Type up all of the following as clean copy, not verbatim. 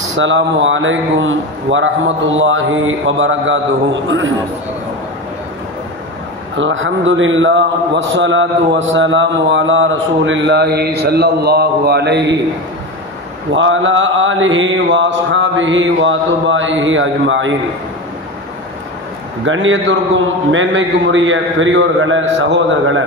अस्सलामु अलैकुम वरहमतुल्लाहि वबरकातुहु। अल्हम्दुलिल्लाह वस्सलातु वस्सलामु अला रसूलिल्लाहि सल्लल्लाहु अलैहि व अला आलिहि व अस्हाबिहि व अत्बाइहि अज्माइन। கண்ணியத்திற்கும் மேன்மைக்கும் உரிய பெரியோர்களே, சகோதரர்களே,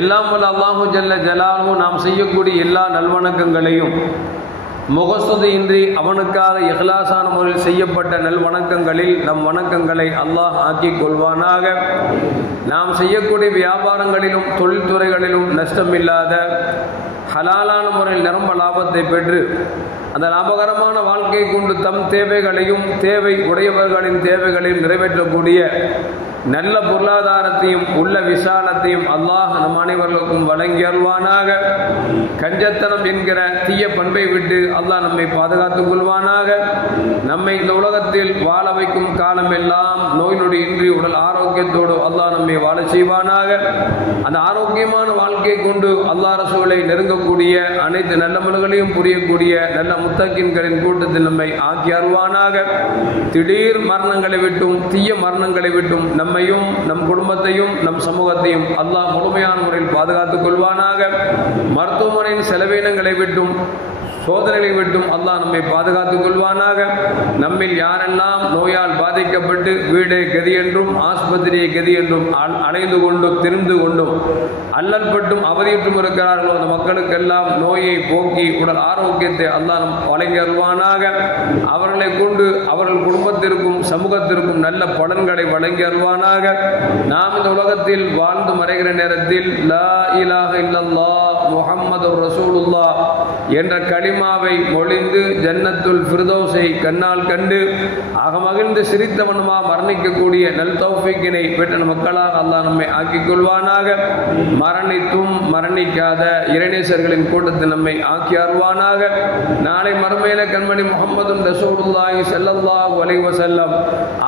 எல்லாம் வல்ல அல்லாஹு ஜல்ல ஜலாலுஹு நாம் செய்யக்கூடிய எல்லா நல்வணக்கங்களையும் முகஸ்துதியின்றி அவனுக்காக இஹ்லாஸான முறையில் செய்யப்பட்ட நல்வணக்கங்களில் நம் வணக்கங்களை அல்லாஹ் ஆக்கிக் கொள்வானாக. நாம் செய்யக்கூடிய வியாபாரங்களிலும் தொழில்துறைகளிலும் நஷ்டமில்லாத ஹலாலான முறையில் நிரம்ப லாபத்தை பெற்று அந்த லாபகரமான வாழ்க்கை கொண்டு தம் தேவைகளையும் தேவை உடையவர்களின் தேவைகளையும் நிறைவேற்றக்கூடிய நல்ல பொருளாதாரத்தையும் உள்ள விசாலத்தையும் அல்லாஹ் நம் அனைவர்களுக்கும் வழங்கி அருள்வானாக. கஞ்சத்தனம் என்கிற தீய பண்பை விட்டு அல்லாஹ் நம்மை பாதுகாத்துக் கொள்வானாக. நம்மை இந்த உலகத்தில் வாழ வைக்கும் காலமெல்லாம் நோய் நொடி இன்றி உடல் ஆரோக்கியத்தோடு அல்லாஹ் நம்மை வாழ செய்வானாக. அந்த ஆரோக்கியமான வாழ்க்கையை கொண்டு அல்லாஹ் ரசூலை நெருங்கக்கூடிய அனைத்து நல்லமல்களையும் புரியக்கூடிய நல்ல முத்தகின்களின் கூட்டத்தில் நம்மை ஆக்கி அருள்வானாக. திடீர் மரணங்களை விட்டும் தீய மரணங்களை விட்டும் நம்மையும் நம் குடும்பத்தையும் நம் சமூகத்தையும் அல்லாஹ் முழுமையான முறையில் பாதுகாத்துக் கொள்வானாக. மருத்துவமனையின் செலவினங்களை விட்டும் சோதனைகளை விட்டும் அல்லாஹ் நம்மை பாதுகாத்துக் கொள்வானாக. நம்மில் யாரெல்லாம் நோயால் பாதிக்கப்பட்டு வீடே கதி என்றும் ஆஸ்பத்திரியை கதி என்றும் அலைந்து கொண்டும் திரிந்து கொண்டும் அல்லல்பட்டும் அவதியுற்றும் இருக்கிறார்களோ அந்த மக்களுக்கெல்லாம் நோயை போக்கி உடல் ஆரோக்கியத்தை அல்லாஹ் வழங்கி அருள்வானாக. அவர்களை கொண்டு அவர்கள் குடும்பத்திற்கும் சமூகத்திற்கும் நல்ல பலன்களை வழங்கி அருள்வானாக. நாம் இந்த உலகத்தில் வாழ்ந்து மறைகிற நேரத்தில் லா இலாஹ இல்லல்லாஹ் முஹம்மதுர் ரசூலுல்லாஹ் என்ற கலிமாவை மொழிந்து ஜன்னத்துல் ஃபிர்தௌஸை கண்ணால் கண்டு அகமகிழ்ந்து சிரித்தவனுமா மரணிக்கக்கூடிய நல் தௌஃபீக்கினை பெற்ற மக்களாக அல்லாஹ் நம்மை ஆக்கிக் கொள்வானாக. மரணித்தும் மரணிக்காத இறைநேசர்களின் கூட்டத்தில் நம்மை ஆக்கி அருள்வானாக. நாளை மறுமையில கண்மணி முஹம்மது ரசூலுல்லாஹி ஸல்லல்லாஹு அலைஹி வஸல்லம்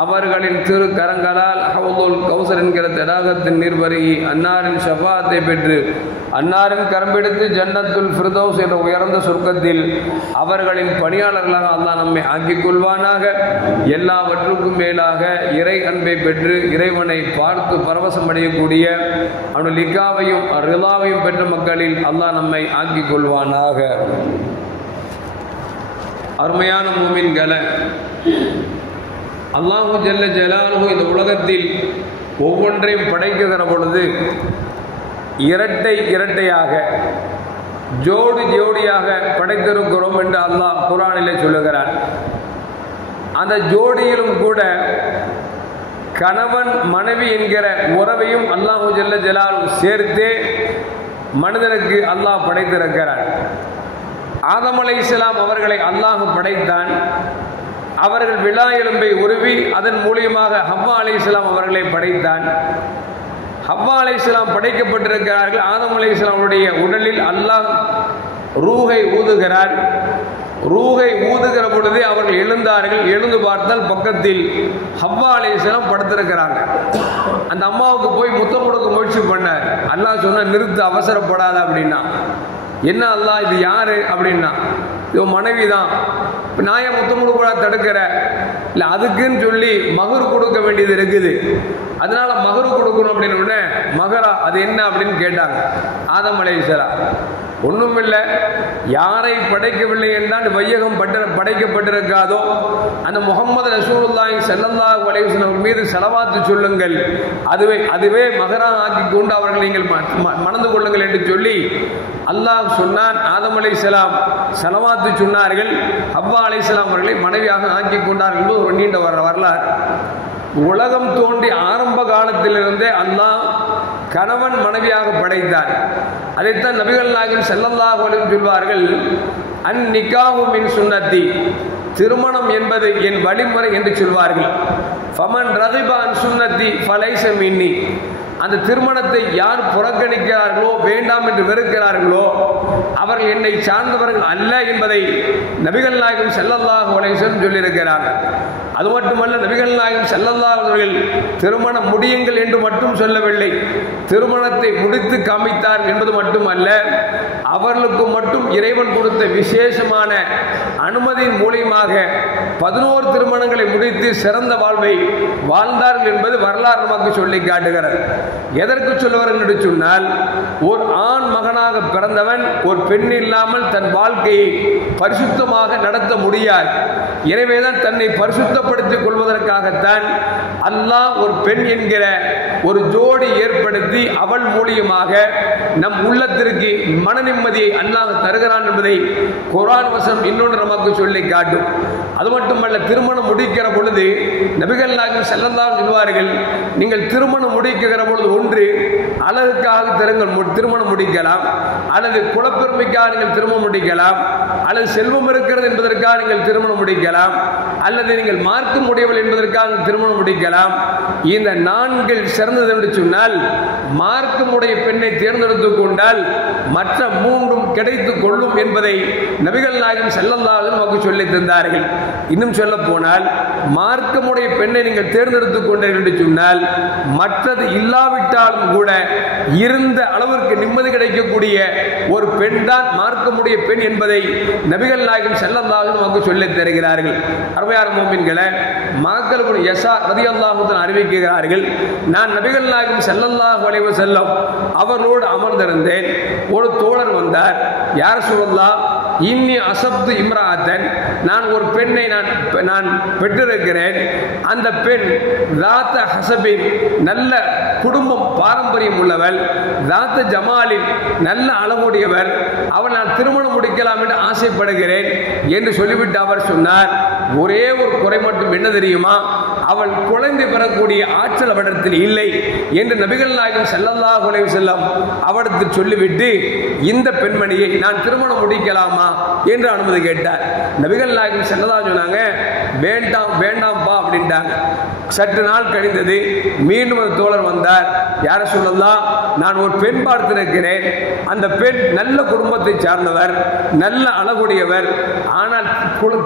அவர்களின் திரு கரங்களால் ஹவுதுல் கௌசர் என்கிற தடாகத்தின் நீர் பருகி அன்னாரின் ஷஃபாஅத்தை பெற்று அன்னாரின் கரம்பிடித்து ஜன்னத்துல் ஃபிர்தௌஸ் என்ற உயர்ந்த சொர்க்கத்தில் அவர்களின் பணியாளர்களாக அல்லாஹ் நம்மை ஆக்கிக் கொள்வானாக. எல்லாவற்றுக்கும் மேலாக இறை அன்பை பெற்று இறைவனை பார்த்து பரவசம் அடையக்கூடிய அவனுடைய லிகாவையும் ரிலாவையும் பெற்ற மக்களில் அல்லாஹ் நம்மை ஆக்கிக் கொள்வானாக. அருமையான மூமின்களே, அல்லாஹு ஜல்ல ஜலாலுஹு இந்த உலகத்தில் ஒவ்வொன்றையும் படைக்குகிற பொழுது இரட்டை இரட்டையாக ஜோடி ஜோடியாக படைத்திருக்கிறோம் என்று அல்லாஹ் குர்ஆனிலே சொல்லுகிறான். அந்த ஜோடியிலும் கூட கணவன் மனைவி என்கிற உறவையும் அல்லாஹு ஜல்ல ஜலாலுஹு சேர்த்தே மனிதனுக்கு அல்லாஹ் படைத்திருக்கிறான். ஆதம் அலைஹிஸ்ஸலாம் அவர்களை அல்லாஹ் படைத்தான். அவர்கள் விலா எலும்பை உருவி அதன் மூலியமாக ஹவ்வா அலைஹிஸ்ஸலாம் அவர்களை படைத்தான். ஹவ்வா அலைஹிஸ்ஸலாம் படைக்கப்பட்டிருக்கிறார்கள். ஆதம் அலைஹிஸ்ஸலாமுடைய உடலில் அல்லாஹ் ரூஹை ஊதுகிறார். ரூஹை ஊதுகிற பொழுதே அவர்கள் எழுந்தார்கள். எழுந்து பார்த்தால் பக்கத்தில் ஹவ்வா அலைஹிஸ்ஸலாம் படுத்திருக்கிறாங்க. அந்த அம்மாவுக்கு போய் முத்தம் கொடுக்க முயற்சி பண்ணார். அல்லாஹ் சொன்ன, நிறுத்து, அவசரப்படாத அப்படின்னா. என்ன அல்லாஹ், இது யாரு அப்படின்னா, இது மனைவி தான். இப்போ நான் ஏன் முத்தம் கொடுக்க தடுக்கிற? இல்லை, அதுக்குன்னு சொல்லி மகர் கொடுக்க வேண்டியது இருக்குது, அதனால மகரு கொடுக்கணும் அப்படின்னு உடனே மகரா அது என்ன அப்படின்னு கேட்டாங்க ஆதம் அலைஹிஸ்ஸலாம். ஒன்றும் இல்லை, யாரை படைக்கவில்லை என்றால் வையகம் படைக்கப்பட்டிருக்காதோ அந்த முஹம்மது ரசூலுல்லாஹி ஸல்லல்லாஹு அலைஹி வஸல்லம் மீது ஸலவாத்து சொல்லுங்கள், அதுவே மகரா ஆக்கி கொண்டு அவர்கள் நீங்கள் மணந்து கொள்ளுங்கள் என்று சொல்லி அல்லாஹ் சொன்னான். ஆதம் அலைஹிஸ்ஸலாம் ஸலவாத்து சொன்னார்கள். ஹவ்வா அலைஹிஸ்ஸலாம் அவர்களை மனைவியாக ஆக்கி கொண்டார்கள் என்பது ஒரு நீண்ட வரலாறு. உலகம் தோன்றி ஆரம்ப காலத்திலிருந்தே அல்லாஹ் கணவன் மனைவியாக படைத்தார். அதைத்தான் நபிகள் நாயகம் ஸல்லல்லாஹு அலைஹி வஸல்லம் சொல்வார்கள், அந்நிகாஹு மின் சுன்னத்தி, திருமணம் என்பது என் வழிமுறை என்று சொல்வார்கள். ஃபமன் ரகிப அன் சுன்னத்தி ஃபலைஸ மின்னி, அந்த திருமணத்தை யார் புறக்கணிக்கிறார்களோ, வேண்டாம் என்று வெறுக்கிறார்களோ, அவர்கள் என்னை சார்ந்தவர்கள் அல்ல என்பதை நபிகள் நாயகம் ஸல்லல்லாஹு அலைஹி வஸல்லம் சொல்லியிருக்கிறார்கள். அது மட்டுமல்ல, நபிகள் நாயகம் ஸல்லல்லாஹு அலைஹி வஸல்லம் திருமணம் முடியுங்கள் என்று மட்டும் சொல்லவில்லை, திருமணத்தை முடித்து காமித்தார் என்பது மட்டுமல்ல, அவர்களுக்கு மட்டும் இறைவன் கொடுத்த விசேஷமான அனுமதியின் மூலமாக 11 திருமணங்களை முடித்து சிறந்த வாழ்வை வாழ்ந்தார்கள் என்பது வரலாறு நமக்கு சொல்லி காட்டுகிறது. எதற்கு சொல்லுவார்கள் என்று சொன்னால், ஒரு ஆண் மகனாக பிறந்தவன் ஒரு பெண் இல்லாமல் தன் வாழ்க்கையை பரிசுத்தமாக நடத்த முடியாது. எனவேதான் தன்னை பரிசுத்தப்படுத்திக் கொள்வதற்காகத்தான் அல்லாஹ் ஒரு பெண் என்கிற ஒரு ஜோடி ஏற்படுத்தி அவள் மூலியமாக நம் உள்ளத்திற்கு மன நிம்மதியை அல்லாஹ் தருகிறான் என்பதை குர்ஆன் வசனம் இன்னொன்று நமக்கு சொல்லி காட்டும். அது மட்டுமல்ல, திருமணம் முடிக்கிற பொழுது நபிகள் நாயகம் ஸல்லல்லாஹு அலைஹி சொல்வார்கள், நீங்கள் திருமணம் முடிக்கிற பொழுது ஒன்று அழகுக்காக திருமணம் முடிக்கலாம், அல்லது குலப்பெருமைக்காக நீங்கள் திருமணம் முடிக்கலாம், அல்லது செல்வம் இருக்கிறது என்பதற்காக நீங்கள் திருமணம் முடிக்கலாம், அல்லது நீங்கள் மார்க்கம் உடையவள் என்பதற்காக திருமணம் முடிக்கலாம். இந்த 4 சிறந்தது என்று சொன்னால், மார்க்கமுடைய பெண்ணை தேர்ந்தெடுத்துக் கொண்டால் மற்ற 3 கிடைத்துக் கொள்ளும் என்பதை நபிகள் நாயகம் ஸல்லல்லாஹு அலைஹி நமக்கு சொல்லித் தந்தார்கள். இன்னும் சொல்ல போனால், மார்க்கமுடைய பெண்ணை நீங்கள் தேர்ந்தெடுத்துக் கொண்டீர்கள் என்று சொன்னால் மற்றது இல்லாவிட்டாலும் கூட இருந்த அளவிற்கு நிம்மதி கிடைக்கக்கூடிய ஒரு பெண் தான் மார்க்கமுடைய பெண் என்பதை நபிகள் நாயகம் ஸல்லல்லாஹு அலைஹி நமக்கு சொல்லித் தருகிறார்கள். அருமையான முஃமின்களே, மக்கள் யஸா ரலியல்லாஹு அன்ஹு அறிவிக்கிறார்கள், நான் நபிகள் நாயகம் ஸல்லல்லாஹு அலைஹி வஸல்லம் அவர்களோடு அமர்ந்திருந்தேன். ஒரு தோழர் வந்தார், யா ரசூலல்லாஹ், இன்னி அஸப்து இம்ராஅத்தன், நான் ஒரு பெண்ணை நான் பெற்றிருக்கிறேன். அந்த பெண் ராத்த ஹஸபின், நல்ல குடும்பம் பாரம்பரியம் உள்ளவள், ராத்த ஜமாலின், நல்ல அழகுடையவர், அவள் நான் திருமணம் முடிக்கலாம் என்று ஆசைப்படுகிறேன் என்று சொல்லிவிட்டு அவர் சொன்னார், ஒரே ஒரு குறை மட்டும் என்ன தெரியுமா, அவள் குழந்தை பெறக்கூடிய ஆற்றல் அவரிடத்தில் இல்லை என்று நபிகள் நாயகம் ஸல்லல்லாஹு அலைஹி வஸல்லம் அவரிடத்தில் சொல்லிவிட்டு, இந்த பெண்மணியை நான் திருமணம் முடிக்கலாமா என்று அனுமதி கேட்டார். நபிகள் நாயகம் ஸல்லல்லாஹு அலைஹி சொன்னாங்க, வேண்டாம் வேண்டாம்பா அப்படின்ட்டாங்க. சற்று நாள் கழிந்தது, மீண்டும் ஒரு தோழர் வந்தார், யார சொல்லலாம், நான் ஒரு பெண் பார்த்திருக்கிறேன், அந்த பெண் நல்ல குடும்பத்தை சார்ந்தவர், நல்ல அழகுடையவர், ஆனால்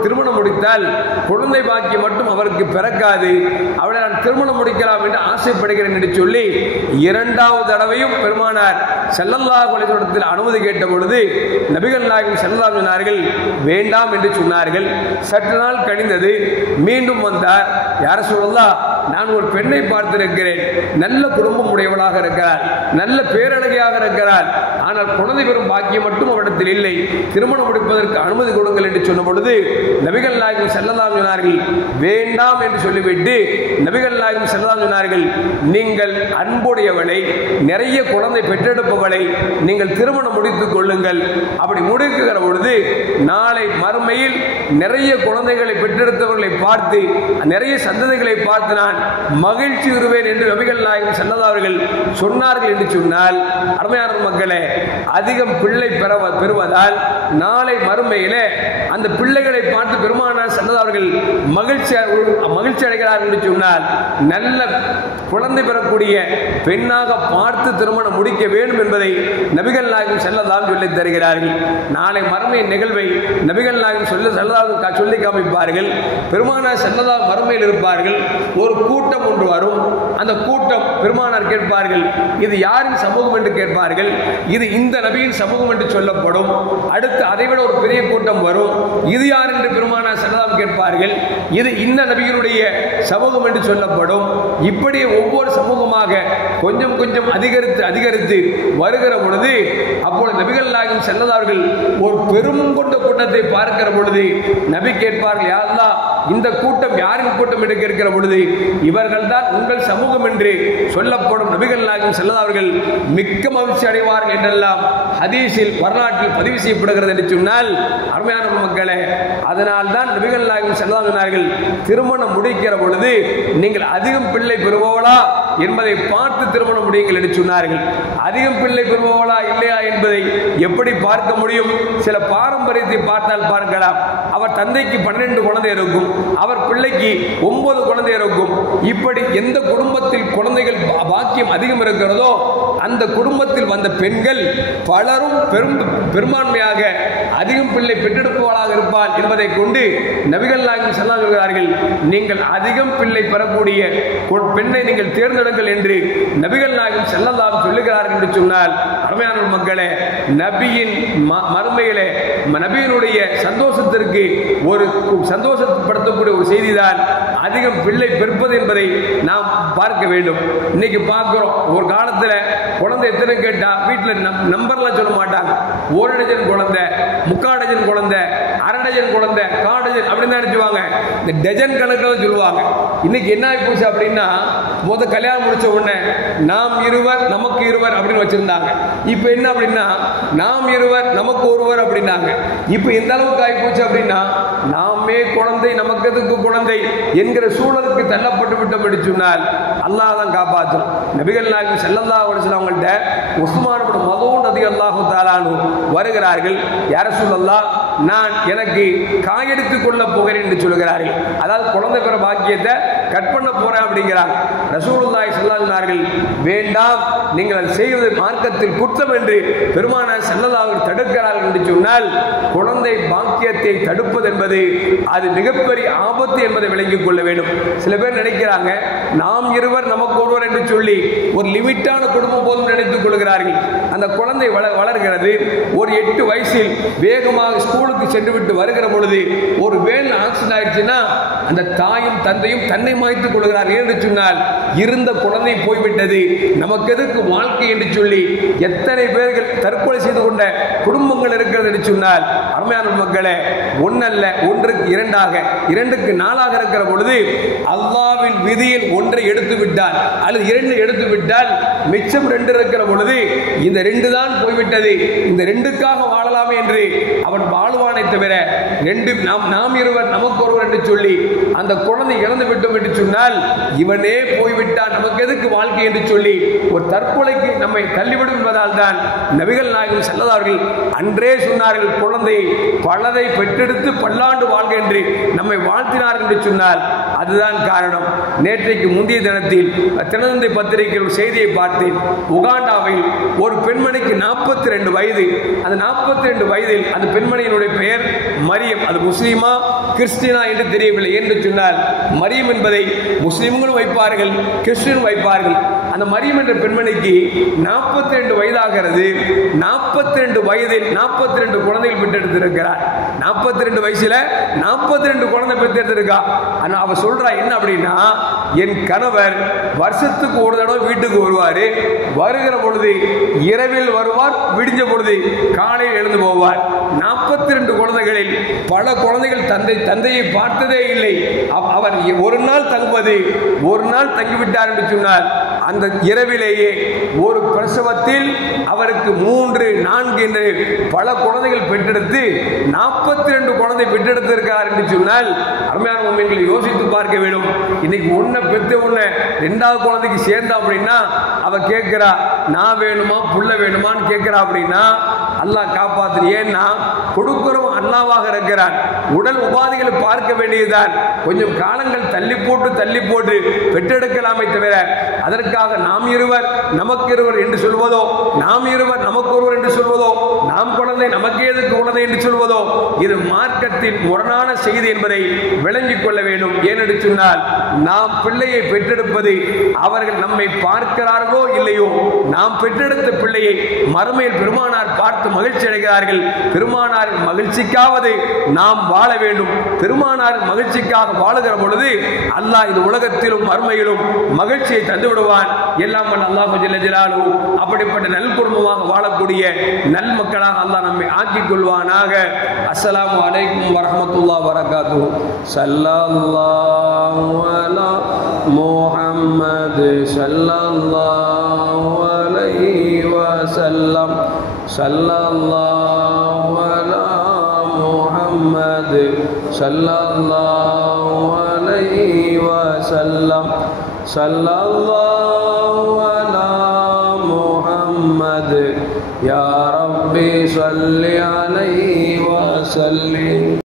திருமணம் முடித்தால் குழந்தை பாக்கியம் மட்டும் அவருக்கு பிறக்காது, அவளை நான் திருமணம் முடிக்கலாம் என்று ஆசைப்படுகிறேன் என்று சொல்லி 2வது தடவையும் பெருமானார் ஸல்லல்லாஹு அலைஹி வஸல்லம் அனுமதி கேட்ட பொழுது நபிகள் நாயகம் ஸல்லல்லாஹு அலைஹி சொன்னார்கள், வேண்டாம் என்று சொன்னார்கள். சற்று நாள் கழிந்தது, மீண்டும் வந்தார், யார சொல்லலாம், நான் ஒரு பெண்ணை பார்த்திருக்கிறேன், நல்ல குடும்பம் உடையவளாக இருக்கிறார், நல்ல பேரழகியாக இருக்கிறார், ஆனால் குழந்தை பெறும் பாக்கியம் மட்டும் அவரிடத்தில் இல்லை, திருமணம் முடிப்பதற்கு அனுமதி கொடுங்கள் என்று சொன்ன பொழுது நபிகள் நாயகம் ஸல்லல்லாஹு அலைஹி சொன்னார்கள், வேண்டாம் என்று சொல்லிவிட்டு நபிகள் நாயகம் ஸல்லல்லாஹு அலைஹி சொன்னார்கள், நீங்கள் அன்புடையவளை, நிறைய குழந்தை பெற்றெடுப்பவளை நீங்கள் திருமணம் முடித்துக் கொள்ளுங்கள். அப்படி முடிக்கிற பொழுது நாளை மறுமையில் நிறைய குழந்தைகளை பெற்றெடுத்தவர்களை பார்த்து, நிறைய சந்ததிகளை பார்த்து நான் மகிழ்ச்சி உறுவேன் என்று நபிகள் நாயகம் ஸல்லல்லாஹு அலைஹி அவர்கள் சொன்னார்கள் என்று சொன்னால், அருமையான மக்களே, அதிகம் பிள்ளை பெறுவதால் நாளை மறுமையிலே அந்த பிள்ளைகளை பார்த்து பெருமானார் ஸல்லல்லாஹு அலைஹி அவர்கள் மகிழ்ச்சி அடைகிறார்கள் என்று சொன்னால், நல்ல குழந்தை பெறக்கூடிய பெண்ணாக பார்த்து திருமணம் முடிக்க வேண்டும் என்பதை நபிகள் நாயகம் ஸல்லல்லாஹு அலைஹி சொல்லித் தருகிறார்கள். நாளை மறுமை நிகழ்வை நபிகள் நாயகம் ஸல்லல்லாஹு சொல்லி காமிப்பார்கள். பெருமானார் ஸல்லல்லாஹு மறுமையில் இருப்பார்கள். ஒரு கூட்டம் ஒன்று வரும். அந்த கூட்டம் பெருமானார் கேட்பார்கள், இது யாரின் சமூகம் என்று கேட்பார்கள். இது இந்த நபியின் சமூகம் என்று சொல்லப்படும். அடுத்து அதைவிட ஒரு பெரிய கூட்டம் வரும். இது யார் என்று பெருமானார் ஸல்லல்லாஹு கேட்பார்கள். இது இந்த நபியினுடைய சமூகம் என்று சொல்லப்படும். இப்படி ஒவ்வொரு சமூகமாக கொஞ்சம் கொஞ்சம் அதிகரித்து வருகிற பொழுது, அப்பொழுது நபிகள் நாயகம் ஸல்லல்லாஹு அவர்கள் ஒரு பெரும் கொண்ட கூட்டத்தை பார்க்கிற பொழுது நபி கேட்பார்கள், யா அல்லாஹ், இந்த கூட்டம் யாரின் கூட்டம் என்று கேட்கிற பொழுது இவர்கள் தான் உங்கள் சமூகம் என்று சொல்லப்படும். நபிகள் நாயகம் ஸல்லல்லாஹு அவர்கள் மிக்க மகிழ்ச்சி அடைவார்கள் என்றெல்லாம் ஹதீஸில் வரலாற்றில் பதிவு செய்யப்படுகிறது என்று சொன்னால், அருமையான மக்களே, அதனால் தான் நபிகள் நாயகம் ஸல்லல்லாஹு அலைஹி திருமணம் முடிக்கிற பொழுது நீங்கள் அதிகம் பிள்ளை பெறுபவளா என்பதை பார்த்து திருமணம் முடியுங்கள் என்று சொன்னார்கள். அதிகம் பிள்ளை பெறுபவளா இல்லையா என்பதை எப்படி பார்க்க முடியும்? சில பாரம்பரியத்தை பார்த்தால் பார்க்கலாம். அவர் தந்தைக்கு 12 குழந்தை இருக்கும், அவர் பிள்ளைக்கு 9 குழந்தை இருக்கும். இப்படி எந்த குடும்பத்தில் குழந்தைகள் பாக்கியம் அதிகம் இருக்கிறதோ அந்த குடும்பத்தில் வந்த பெண்கள் பலரும் பெரும்பான்மையாக அதிகம் பிள்ளை பெற்றெடுப்பவளாக இருப்பார் என்பதை கொண்டு நபிகள் நாயகம் ஸல்லல்லாஹு அலைஹி சொல்கிறார்கள், நீங்கள் அதிகம் பிள்ளை பெறக்கூடிய பெண்ணை நீங்கள் தேர்ந்தெடுங்கள் என்று நபிகள் நாயகம் ஸல்லல்லாஹு அலைஹி சொல்லுகிறார்கள் என்று சொன்னால், அருமையான மக்களே, நபியின் மறுமையிலே நபியினுடைய சந்தோஷத்திற்கு ஒரு சந்தோஷப்படுத்தக்கூடிய ஒரு செய்திதான் அதிகம் பிள்ளை பெறுவது என்பதை நாம் பார்க்க வேண்டும். இன்னைக்கு பார்க்கிறோம், ஒரு காலத்தில் குழந்தை எத்தனை கேட்டா வீட்டில் நம்பர்லாம் சொல்ல மாட்டாங்க. 1 டஜன் குழந்தை, 3/4 டஜன் குழந்தை, 1/2 டஜன் குழந்தை, 1/4 டஜன் அப்படின்னு நினைச்சுவாங்க. இந்த டஜன் கணக்கில் சொல்லுவாங்க. இன்னைக்கு என்ன ஆகி போச்சு அப்படின்னா, கல்யாணம் முடிச்ச உடனே நாம் இருவர் நமக்கு இருவர் அப்படின்னு வச்சிருந்தாங்க. இப்ப என்ன அப்படின்னா, நாம் இருவர் நமக்கு ஒருவர் அப்படின்னாங்க. இப்ப எந்த அளவுக்கு ஆகி போச்சு அப்படின்னா, நாமே குழந்தை நமக்கு எதுக்கு குழந்தை என்கிற சூழலுக்கு தள்ளப்பட்டு விட்டோம் என்று சொன்னால் அல்லாஹ் தான் காப்பாற்றும். நபிகள் நாயகம் ஸல்லல்லாஹு அலைஹி வஸல்லம் அவங்கள்ட்ட உஸ்மான் இப்னு மதூன் ரலியல்லாஹு தஆலா அன்ஹு வருகிறார்கள். யா ரசூலல்லாஹ், நான் எனக்கு காயெடுத்துக் கொள்ள போகிறேன் என்று சொல்கிறார்கள். அதாவது குழந்தை பெற பாக்கியத்தை கட் பண்ண போறேன் அப்படிங்கிறாங்க. ரசூலுல்லாஹி ஸல்லல்லாஹு அலைஹி வஸல்லம், வேண்டாம், நீங்கள் அதை செய்வது மார்க்கத்தில் குற்றம் என்று பெருமானார் ஸல்லல்லாஹு அலைஹி வஸல்லம் தடுக்கிறார்கள் என்று சொன்னால், குழந்தை பாக்கியத்தை தடுப்பது என்பது அது மிகப்பெரிய ஆபத்து என்பதை விளங்கிக் கொள்ள வேண்டும். சில பேர் நினைக்கிறாங்க, நாம் இருவர் நமக்கு ஒருவர் என்று சொல்லி ஒரு லிமிட்டான குடும்பம் போதும் நினைத்துக் கொள்கிறார்கள். அந்த குழந்தை வளர்கிறது. ஒரு 8 வயசில் வேகமாக ஸ்கூலுக்கு சென்று விட்டு வருகிற பொழுது ஒரு வேன் ஆக்சிடென்ட் ஆயிடுச்சுன்னா அந்த தாயும் தந்தையும் தன்னை மாய்த்துக் கொள்கிறார்கள். என்று சொன்னால் இருந்த குழந்தை போய்விட்டது, நமக்கு எதுக்கு வாழ்க்கை என்று சொல்லி எத்தனை பேர்கள் தற்கொலை செய்து கொண்ட குடும்பங்கள் இருக்கிறது என்று சொன்னால், அருமையான மக்களே, ஒன்னல்ல, 1க்கு 2ஆக 2க்கு 4ஆக இருக்கிற பொழுது அல்லாஹ்வின் விதியில் 1ஐ எடுத்து விட்டால் அல்லது 2 எடுத்து விட்டால் மிச்சம் 2 இருக்கிற பொழுது இந்த 2 தான் போய்விட்டது, இந்த 2க்காக வாழலாமே என்று அவன் வாழ்வானை தவிர நாம் இருவர் நமக்கு ஒருவர் என்று சொல்லி அந்த குழந்தை இழந்து விட்டோம் என்று சொன்னால் இவனே போய்விட்டான், நமக்கு எதுக்கு வாழ்க்கை என்று சொல்லி ஒரு தற்கொலைக்கு நம்மை தள்ளிவிடும் என்பதால் தான் நபிகள் நாயகம் ஸல்லல்லாஹு அலைஹி வஸல்லம் அன்றே சொன்னார்கள், குழந்தையை பலதை பெற்றெடுத்து பல்லாண்டு வாழ்க என்று நம்மை வாழ்த்தினார் என்று சொன்னால் அதுதான் காரணம். நேற்றைக்கு முந்தைய தினத்தில் தினத்தந்தி பத்திரிகையில் ஒரு செய்தியை பார்த்தேன். உகாண்டாவில் ஒரு பெண்மணிக்கு 42 வயது. அந்த 42 வயதில் அந்த பெண்மணியினுடைய பெயர் மரியம். அது முஸ்லீமா கிறிஸ்டினா என்று தெரியவில்லை. என்று சொன்னால் மரியம் என்பதை முஸ்லிம்களும் வைப்பார்கள், கிறிஸ்டியனும் வைப்பார்கள். அந்த மரியம் என்ற பெண்மணிக்கு 42 வயதாகிறது. 42 வயதில் 42 குழந்தைகள் பெற்றெடுத்திருக்கிறார். 42 வயசுல 42 குழந்தை பெற்றெடுத்திருக்கா. அவ சொல்றா என்ன அப்படின்னா, என் கணவர் வருஷத்துக்கு ஒரு தடவை வீட்டுக்கு வருவாரு, வருகிற பொழுது இரவில் வருவார், விடிஞ்ச பொழுது காலையில் எழுந்து போவார். 42 குழந்தைகளில் பல குழந்தைகள் தந்தையை பார்த்ததே இல்லை. அவர் ஒரு நாள் தங்குவது, ஒரு நாள் தங்கிவிட்டார் என்று சொன்னால் அந்த இரவிலேயே ஒரு பிரசவத்தில் அவருக்கு 3, 4 என்று பல குழந்தைகள் பெற்றெடுத்து 42 குழந்தை பெற்றெடுத்திருக்கிறார் என்று சொன்னால் அருமையான உண்மைகளை யோசித்து பார்க்க வேண்டும். இன்னைக்கு ஒன்ன பெற்ற உடனே 2வது குழந்தைக்கு சேர்ந்தா அப்படின்னா அவ கேட்கிறா, நான் வேணுமா புள்ள வேணுமான்னு கேட்கிறா. அப்படின்னா அல்லாஹ் காப்பாத்து. ஏன்னா கொடுக்கிறோம் அல்லாஹ்வாக இருக்கிறான். உடல் உபாதைகளை பார்க்க வேண்டியதுதான். கொஞ்சம் காலங்கள் தள்ளி போட்டு பெற்றெடுக்கலாமே தவிர அதற்காக நாம் இருவர் நமக்கு இருவர் என்று சொல்வதோ, நாம் இருவர் நமக்கு ஒருவர் என்று சொல்வதோ, நாம் குழந்தை நமக்கு எதுக்கு குழந்தை என்று சொல்வதோ இது மார்க்கத்தின் முரணான செய்தி என்பதை விளங்கிக் கொள்ள வேண்டும். ஏனென்று சொன்னால் நாம் பிள்ளையை பெற்றெடுப்பது அவர்கள் நம்மை பார்க்கிறார்களோ இல்லையோ, நாம் பெற்றெடுத்த பிள்ளையை மறுமையில் பெருமானார் பார்த்து மகிழ்ச்சி அடைகிறார்கள். பெருமானாரின் மகிழ்ச்சிக்காவது நாம் வாழ வேண்டும். பெருமானாரின் மகிழ்ச்சிக்காக வாழுகிற பொழுது அல்லாஹ் இந்த உலகத்திலும் மறுமையிலும் மகிழ்ச்சியை தந்து விடுவான். எல்லாம் அல்லாஹ் ஜல்ல ஜலாலுஹு அப்படிப்பட்ட நல் குடும்பமாக வாழக்கூடிய நல் மக்களாக அல்லாஹ் நம்மை ஆக்கிக் கொள்வானாக. அஸ்ஸலாமு அலைக்கும் வரஹ்மத்துல்லாஹி வபரகாத்துஹு. ஸல்லல்லாஹு அலா முஹம்மத் ஸல்லல்லாஹு அலைஹி வஸல்லம். ஸல்லல்லாஹு அலா முஹம்மத் ஸல்லல்லாஹு அலைஹி வஸல்லம். ஸல்லல்லாஹு யா ரப்பி ஸல்லி அலைஹி வஸல்லிம்.